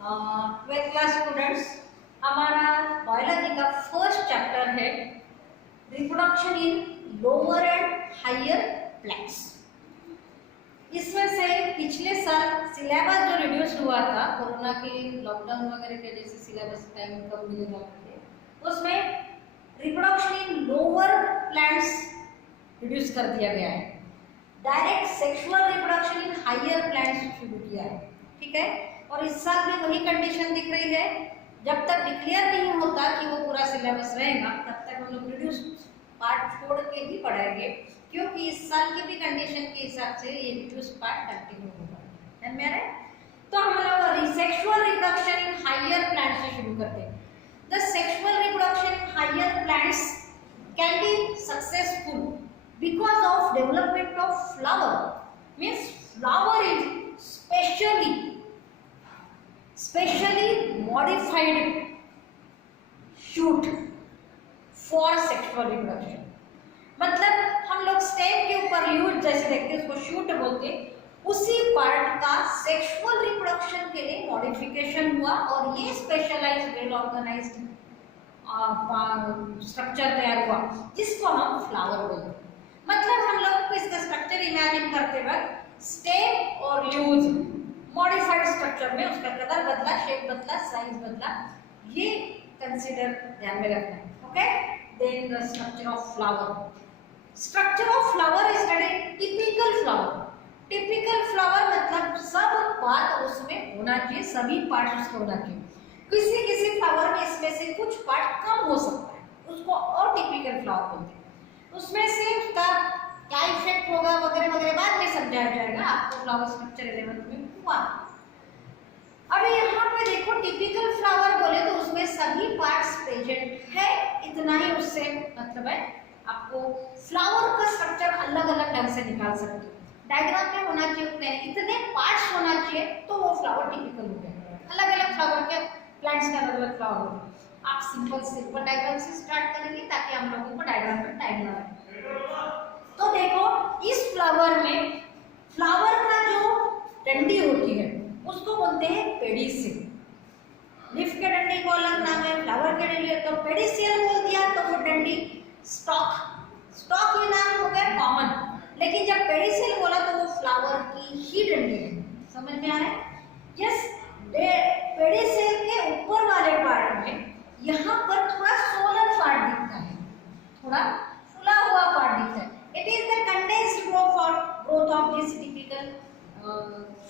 Twelfth class students, हमारा biology का first chapter है reproduction in lower and higher plants. इसमें से पिछले साल सिलेबस जो रिड्यूस हुआ था कोरोना के लॉकडाउन वगैरह के वजह से सिलेबस टाइम कम मिलने लगे, उसमें reproduction in lower plants reduce कर दिया गया है। Direct sexual reproduction in higher plants शुरू किया है, ठीक है। और इस साल भी वही कंडीशन दिख रही है। जब तक डिक्लेयर नहीं होता कि वो पूरा सिलेबस रहेगा तब तक हम लोग रिड्यूस पार्ट छोड़ के ही पढ़ाएंगे, क्योंकि इस साल की भी कंडीशन के हिसाब से ये रिड्यूस पार्ट कंटिन्यू होगा। है मेरे तो हम लोग sexual reproduction in higher plants से शुरू करते हैं। The sexual reproduction in higher plants can be successful because of development of flower, means flower is specially modified shoot for sexual reproduction। मतलब हम लोग स्टेम के ऊपर यूज जैसे देखते हैं उसको शूट बोलते हैं, उसी पार्ट का सेक्सुअल रिप्रोडक्शन के लिए मॉडिफिकेशन हुआ और ये स्पेशलाइज्ड वेल ऑर्गेनाइज्ड स्ट्रक्चर तैयार हुआ जिसको हम फ्लावर बोलते हैं। मतलब हम लोग को इसका स्ट्रक्चर इमेजिन करते वक्त स्टेम और लीव्स मॉडिफाइड स्ट्रक्चर में उसका कलर बदला, शेप बदला, साइज बदला, ये कंसीडर ध्यान में रखना है। Okay, then the structure of flower. Structure of flower is studied typical flower. Typical flower मतलब सब पार्ट उसमें होना चाहिए, सभी पार्ट उसके होना चाहिए। किसी किसी फ्लावर में इसमें से कुछ पार्ट कम हो सकता है, उसको अटिपिकल फ्लावर बोलते हैं। उसमें से उसका क्या इफेक्ट होगा वगैरह वगैरह बाद में समझाया जाएगा, आपको फ्लावर स्ट्रक्चर 11th में हुआ। अभी यहाँ पे देखो टिपिकल फ्लावर बोले तो उसमें सभी पार्ट्स प्रेजेंट है, इतना ही उससे मतलब है। आपको फ्लावर का स्ट्रक्चर अलग अलग ढंग से निकाल सकते हो, डायग्राम में होना चाहिए उतने इतने पार्ट्स होना चाहिए तो वो फ्लावर टिपिकल हो गया। अलग अलग फ्लावर के प्लांट्स के अलग अलग फ्लावर होते हैं। आप सिंपल डायग्राम से स्टार्ट करेंगे ताकि हम लोगों को डायग्राम में टाइम ना लगे। तो देखो इस फ्लावर में फ्लावर का जो डंडी होती है उसको बोलते हैं पेडिसिल। लीफ के डंडी को अलग नाम है, फ्लावर के डंडी तो पेडिसिल बोल दिया तो वो डंडी स्टॉक ये नाम हो गया कॉमन, लेकिन जब पेडिसिल बोला तो वो फ्लावर की ही डंडी है। समझ में आ रहा है? यस, पेडिसिल के ऊपर वाले पार्ट में यहाँ पर थोड़ा सोलर पार्ट दिखता है, थोड़ा फुला हुआ पार्ट दिखता है। It is the condensed growth of this typical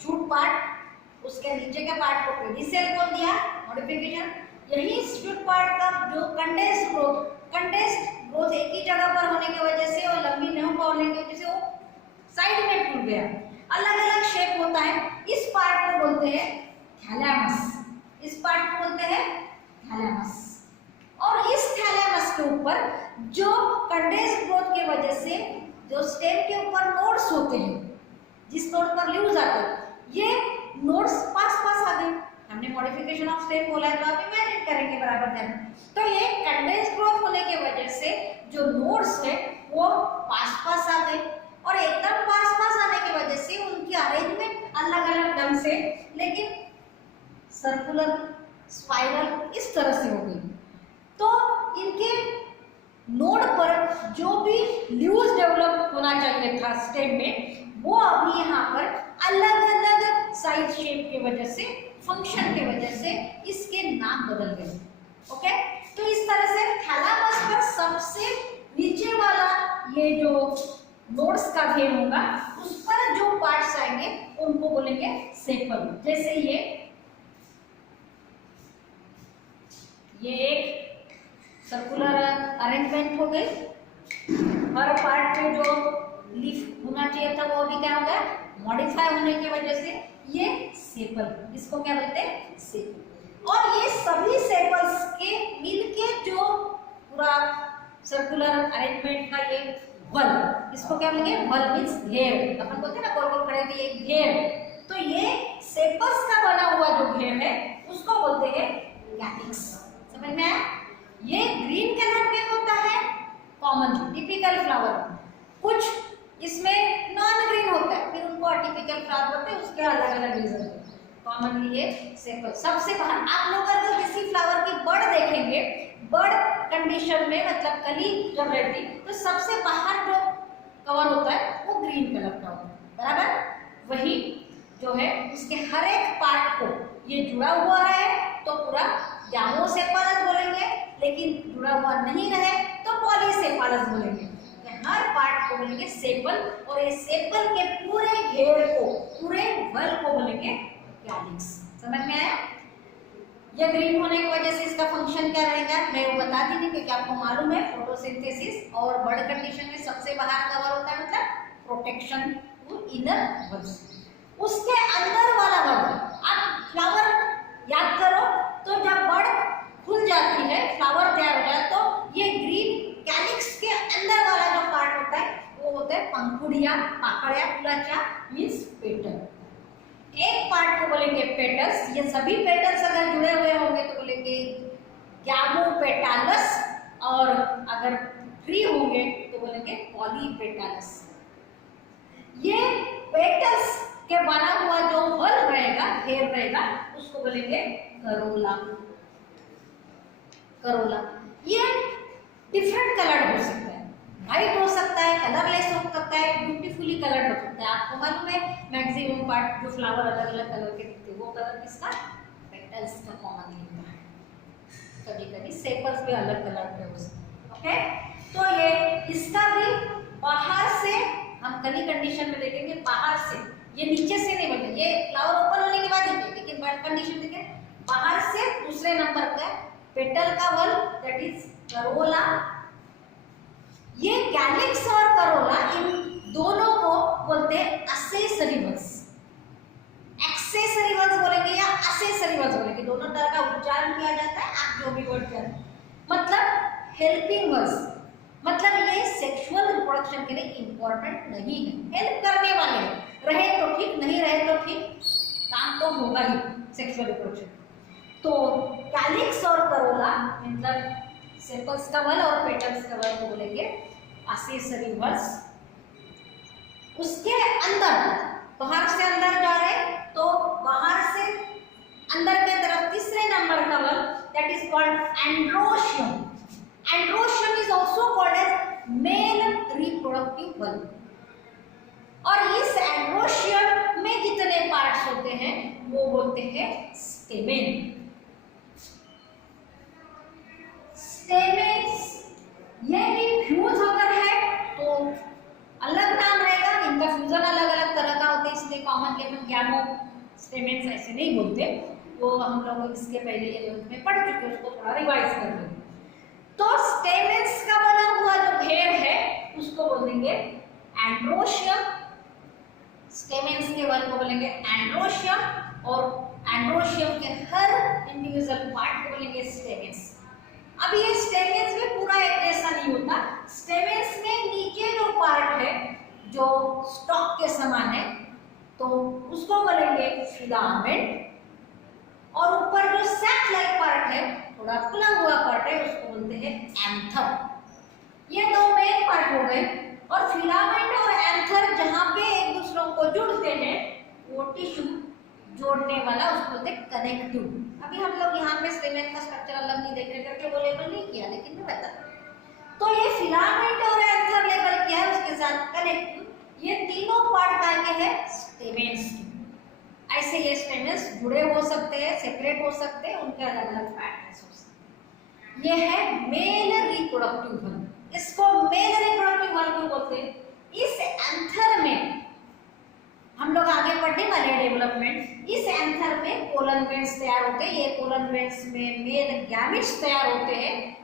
shoot part. उसके नीचे के पार्ट को पेडिसेल बोल दिया, मॉडिफिकेशन। यही शूट पार्ट का जो कंडेंस्ड ग्रोथ एक ही जगह पर होने की वजह से और लंबी नहीं होने की वजह से वो साइड में फूल गया, अलग अलग शेप होता है। इस पार्ट को बोलते हैं थैलेमस। इस पार्ट को बोलते हैं थैलेमस। और इस थैलेमस के ऊपर जो कंडेंस्ड ग्रोथ की वजह से जो स्टेम के ऊपर नोड्स होते हैं, जिस नोड पर लीव्स आते हैं, ये नोड्स पास आ गए। हमने मॉडिफिकेशन ऑफ स्टेम बोला है तो आप इमेजिन करेंगे बराबर ध्यान। तो ये कंडेंस्ड ग्रोथ होने की वजह से जो नोड्स है वो पास आ गए और एकदम पास आने की वजह से उनकी अरेंजमेंट अलग अलग ढंग से, लेकिन सर्कुलर स्पाइरल इस तरह से हो गई। तो इनके नोड पर जो भी लीव्स डेवलप होना चाहिए था स्टेम में, वो अभी यहाँ पर अलग अलग साइज शेप की वजह से, फंक्शन की वजह से इसके नाम बदल गए। ओके, तो इस तरह से थैलेमस पर सबसे नीचे वाला ये जो नोड्स का घेर होगा उस पर जो पार्ट्स आएंगे उनको बोलेंगे सेपल। जैसे ये एक सर्कुलर अरेंजमेंट हो गई, हर पार्ट पे जो लीफ होना चाहिए था वो अभी क्या हो गया, मॉडिफाई होने की वजह से ये सेपल। इसको क्या बोलते हैं? सेपल। और ये सभी सेपल्स के मिलके जो पूरा सर्कुलर अरेंजमेंट का ये वल, इसको क्या बोलेंगे? वल मींस घेर। अपन बोलते हैं ना गोल खड़े थे एक घेर, तो ये सेपल्स का बना हुआ जो घेर है उसको बोलते हैं कैलिक्स। समझ में आया? ये ग्रीन कलर में होता है कॉमन टिपिकल फ्लावर, कुछ इसमें नॉन ग्रीन होता है, फिर उनको अटिपिकल फ्लावर बोलते हैं, उसके अलग अलग रीजन। कॉमनली ये सेपल सबसे बाहर। आप लोग अगर किसी फ्लावर की बड देखेंगे, बड कंडीशन में मतलब कली जब रहती तो सबसे बाहर जो कवर होता है वो ग्रीन कलर का होता है, बराबर। वही जो है उसके हर एक पार्ट को ये जुड़ा हुआ है तो पूरा गैमोसेफालस बोलेंगे, लेकिन जुड़ा हुआ नहीं रहे तो पॉलीसेफालस बोलेंगे। हर पार्ट को बोलेंगे सेपल, और ये सेपल के पूरे घेर को, पूरे बल को बोलेंगे कैलिक्स। समझ में आया? ये ग्रीन होने की वजह से इसका फंक्शन क्या रहेगा मैं वो बता दी थी, क्योंकि आपको मालूम है फोटोसिंथेसिस और बर्ड कंडीशन में सबसे बाहर कवर होता है मतलब प्रोटेक्शन टू इनर बल्ब्स। उसके अंदर वाला बल्ब, आप फ्लावर याद करो तो जब बर्ड खुल जाती है, फ्लावर तैयार हो जाए तो ये ग्रीन कैलिक्स के अंदर वाला जो पार्ट होता है वो होता है पंखुड़िया, पाकड़िया, कुलाचा मींस पेटल। एक पार्ट को बोलेंगे पेटल्स। ये सभी पेटल्स अगर जुड़े हुए होंगे तो बोलेंगे गैमोपेटालस, और अगर फ्री होंगे तो बोलेंगे पॉलीपेटालस। ये पेटल्स के बना हुआ जो फल रहेगा, हेयर रहेगा, उसको बोलेंगे करोला। करोला ये डिफरेंट कलर हो सकता है, व्हाइट हो सकता है, कलरलेस हो सकता है, ब्यूटीफुली कलर्ड हो सकता है। आपको मालूम है मैक्सिमम पार्ट जो फ्लावर अलग अलग कलर के दिखते हैं वो कलर किसका? पेटल्स का कॉमन होता है। कभी कभी सेपल्स भी अलग कलर के हो सकते हैं। ओके, तो ये इसका भी बाहर से हम कली कंडीशन में देखेंगे, बाहर से, ये नीचे से नहीं बनता, ये फ्लावर ओपन होने के बाद देखेंगे, लेकिन बर्ड कंडीशन देखें बाहर से दूसरे नंबर का पेटल का बल दैट इज करोला। ये कैलिक्स और करोला इन दोनों को बोलते हैं एक्सेसरी बल्ब्स। एक्सेसरी बल्ब्स बोलेंगे या एक्सेसरी बल्ब्स बोलेंगे, दोनों तरह का उच्चारण किया जाता है, आप जो भी वर्ड करें। मतलब हेल्पिंग बल्ब्स, मतलब ये सेक्सुअल रिप्रोडक्शन के लिए इंपॉर्टेंट नहीं है, हेल्प करने वाले हैं, रहे तो ठीक, नहीं रहे तो ठीक, काम तो होगा ही सेक्सुअल रिप्रोडक्शन। तो कैलिक्स और करोला मतलब सेपल्स का बल और पेटल्स का बल को बोलेंगे एक्सेसरी बल्ब्स। उसके अंदर, बाहर से अंदर जा रहे तो बाहर से अंदर के तरफ तीसरे नंबर का बल that is called androecium. Androecium is also called as male reproductive bulb. और इस एंड्रोशियम में जितने पार्ट्स होते हैं वो बोलते हैं स्टेमेन। स्टेमेन्स ये भी फ्यूज अगर है तो अलग नाम रहेगा, इनका फ्यूजन अलग अलग तरह का होता है, इसलिए कॉमन हम गैमो स्टेमेन्स ऐसे नहीं बोलते, वो हम लोग इसके पहले 11th में पढ़ चुके, उसको थोड़ा रिवाइज कर देंगे। तो स्टेमेन्स का बना हुआ जो घेर है उसको बोलेंगे एंड्रोशियम। स्टेमेन्स के बल को बोलेंगे एंड्रोशियम, और एंड्रोशियम के हर इंडिविजुअल पार्ट को बोलेंगे स्टेमेन्स। अब ये स्टेमेन्स में पूरा एक जैसा नहीं होता, स्टेमेन्स में नीचे जो पार्ट है जो स्टॉक के समान है तो उसको बोलेंगे फिलामेंट, और ऊपर जो सैक लाइक पार्ट है, थोड़ा खुला हुआ पार्ट है, उसको बोलते हैं एंथर। ये दो मेन पार्ट हो गए, और फिलामेंट और एंथर जहां पे एक दूसरों को जुड़ते हैं वो टिश्यू जोड़ने वाला उसको बोलते हैं कनेक्टिव। अभी हम लोग यहाँ पे स्टेमेन का स्ट्रक्चर अलग नहीं देख रहे करके वो लेबल नहीं किया, लेकिन मैं बता, तो ये फिलामेंट और एंथर लेबल किया है, उसके साथ कनेक्टिव, ये तीनों पार्ट का है स्टेमेन्स। ऐसे ये स्टेमेन्स जुड़े हो सकते हैं, सेपरेट हो सकते हैं, उनके अलग अलग पैटर्न्स हो सकते हैं। ये है मेल रिप्रोडक्टिव बल्ब, इसको मेल रिप्रोडक्टिव बल्ब क्यों बोलते हैं? इस एंथर में हम लोग आगे पढ़ने वाले हैं डेवलपमेंट, इस एंथर में पोलन ग्रेन्स तैयार होते हैं, ये पोलन ग्रेन्स में मेल गैमेट्स तैयार होते हैं,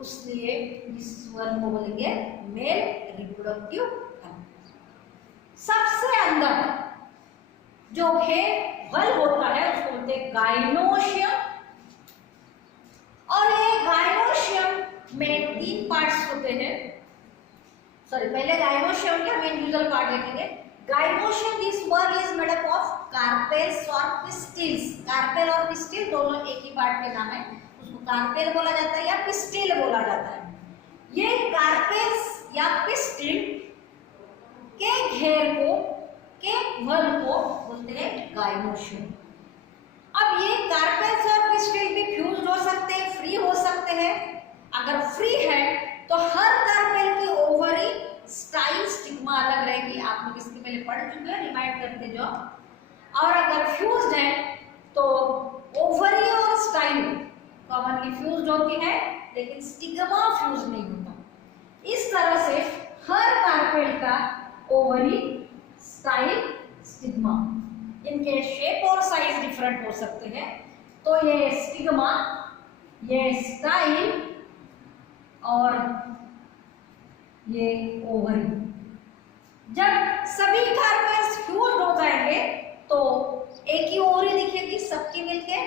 इसलिए इस बल्ब को बोलेंगे मेल रिप्रोडक्टिव बल्ब। सबसे अंदर जो है बल्ब होता है उसको बोलते हैं गाइनोशियम, और ये गाइनोशियम में 3 पार्ट्स होते हैं। सॉरी, पहले गाइनोशियम के हम इंडिविजुअल पार्ट लिखेंगे। Gynoecium this bulb is made up of carpels और पिस्टिल्स। कार्पेल और पिस्टिल दोनों एक ही पार्ट के नाम है, उसको कार्पेल बोला जाता है या पिस्टिल बोला जाता है। ये कार्पेल्स या पिस्टिल के घेर को, के बल्ब को बोलते हैं गाइनोशियम। अगर फ्री है तो हर कार्पेल की ओवरी, स्टाइल, स्टिग्मा अलग रहेगी। आप लोग इसके पहले पढ़ चुके हैं, रिमाइंड करते जाओ। और अगर फ्यूज्ड है तो ओवरी और स्टाइल कॉमनली फ्यूज्ड होती है, लेकिन स्टिग्मा फ्यूज नहीं होता। इस तरह से हर कार्पेल का ओवरी, स्टाइल, स्टिग्मा, इनके शेप और साइज डिफरेंट हो सकते हैं। तो ये स्टिग्मा, ये स्टाइल और ये ओवरी, जब सभी कार्पेल्स फ्यूज्ड हो जाएंगे तो एक ही ओवरी दिखेगी सबकी मिलके,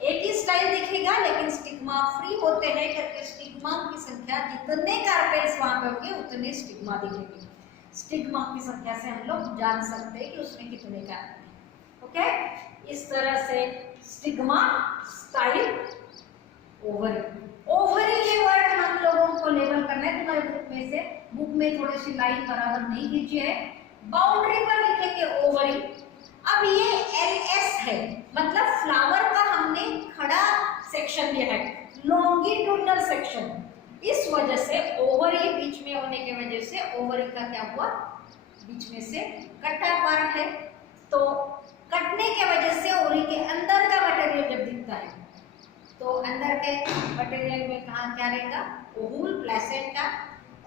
एक ही स्टाइल दिखेगा, लेकिन स्टिग्मा फ्री होते हैं क्योंकि स्टिग्मा की संख्या जितने कार्पेल्स वहां पे होंगे उतने स्टिग्मा दिखेंगे। स्टिग्मा की संख्या से हम लोग जान सकते हैं कि उसमें कितने कार्पेल। ओके, इस तरह से स्टिग्मा, स्टाइल, ओवरी। ओवरी ये वर्ड हम लोगों को लेबल करना है। तुम्हारे बुक में से, बुक में थोड़ी सी लाइन बराबर नहीं खींची है, बाउंड्री पर लिखेंगे ओवरी। अब ये LS है, मतलब फ्लावर का हमने खड़ा सेक्शन लिया है, लॉन्गिट्यूडनल सेक्शन। इस वजह से ओवरी बीच में होने की वजह से ओवरी का क्या हुआ, बीच में से कटा पार्ट है। तो कटने के वजह से ओवरी के अंदर का मटेरियल जब दिखता है तो अंदर के मटेरियल में कहाँ क्या रहेगा, ओवूल, प्लेसेंटा।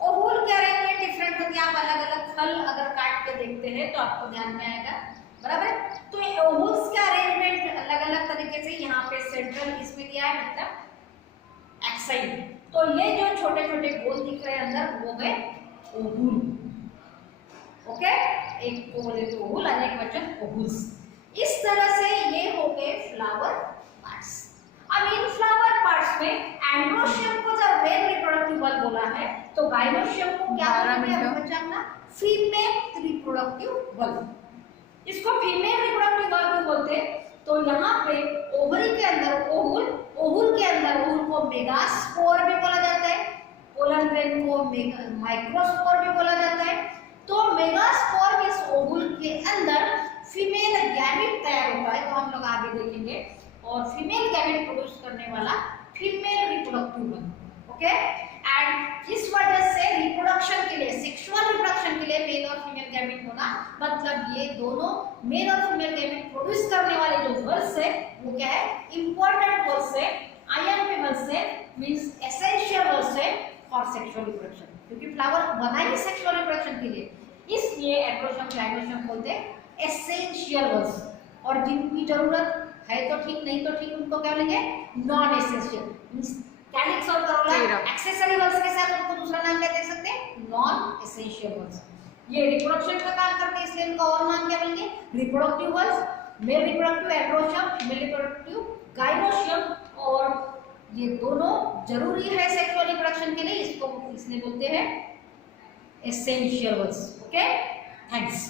ओवूल के अरेंजमेंट डिफरेंट होती है। आप अलग अलग फल अगर काट के देखते हैं तो आपको ध्यान में आएगा, बराबर। तो ओवूल्स का अरेंजमेंट अलग अलग तरीके से, यहाँ पे सेंट्रल इसमें दिया है, मतलब एक्साइड। तो ये जो छोटे छोटे गोल दिख रहे हैं अंदर वो है ओवूल। ओके, एक को बोले तो ओवूल, अनेक वचन ओवूल्स। इस तरह से ये हो गए फ्लावर पार्ट्स। अब इन फ्लावर पार्ट्स में एंड्रोशियम को जब मेल रिप्रोडक्टिव बल्ब बोला है तो गाइनोशियम को क्या बोलते हैं बच्चा, फीमेल रिप्रोडक्टिव बल्ब। इसको फीमेल रिप्रोडक्टिव बल्ब बोलते हैं। तो यहाँ पे ओवरी के अंदर ओवूल, ओवूल के अंदर ओवूल को मेगास्पोर भी बोला जाता है, पोलन ग्रेन को माइक्रोस्पोर भी बोला जाता है। तो मेगास्पोर में इस ओवूल के अंदर फीमेल गैमेट तैयार होता है, तो हम लोग आगे देखेंगे। और फीमेल गैमेट प्रोड्यूस करने वाला female reproductive bulb. Okay, and इस वजह से रिप्रोडक्शन के लिए, सेक्सुअल रिप्रोडक्शन के लिए मेल और फीमेल गैमेट होना, मतलब ये दोनों मेल और फीमेल गैमेट प्रोड्यूस करने वाले जो वर्ड्स है वो क्या है, इंपॉर्टेंट वर्ड्स है, IMP है, मींस एसेंशियल वर्ड्स है फॉर सेक्सुअल रिप्रोडक्शन, क्योंकि फ्लावर बना ही सेक्सुअल रिप्रोडक्शन के लिए। इसलिए एंड्रोशियम, गाइनोशियम बोलते हैं एसेंशियल वर्ड्स। और जिनकी जरूरत है तो ठीक, नहीं तो ठीक, उनको क्या बोलेंगे, नॉन एसेंशियल। मींस कैलिक्स और करोला एक्सेसरी वर्ड्स के साथ उनको दूसरा नाम क्या दे सकते हैं, नॉन एसेंशियल वर्ड्स। ये रिप्रोडक्शन का काम करते हैं, इसलिए इनका और नाम क्या बोलेंगे, reproductive words. Male reproductive androecium, female reproductive gynoecium. और ये दोनों जरूरी है सेक्सुअल रिप्रोडक्शन के लिए, इसको इसलिए बोलते हैं एसेंशियल वर्ड्स। Okay, thanks.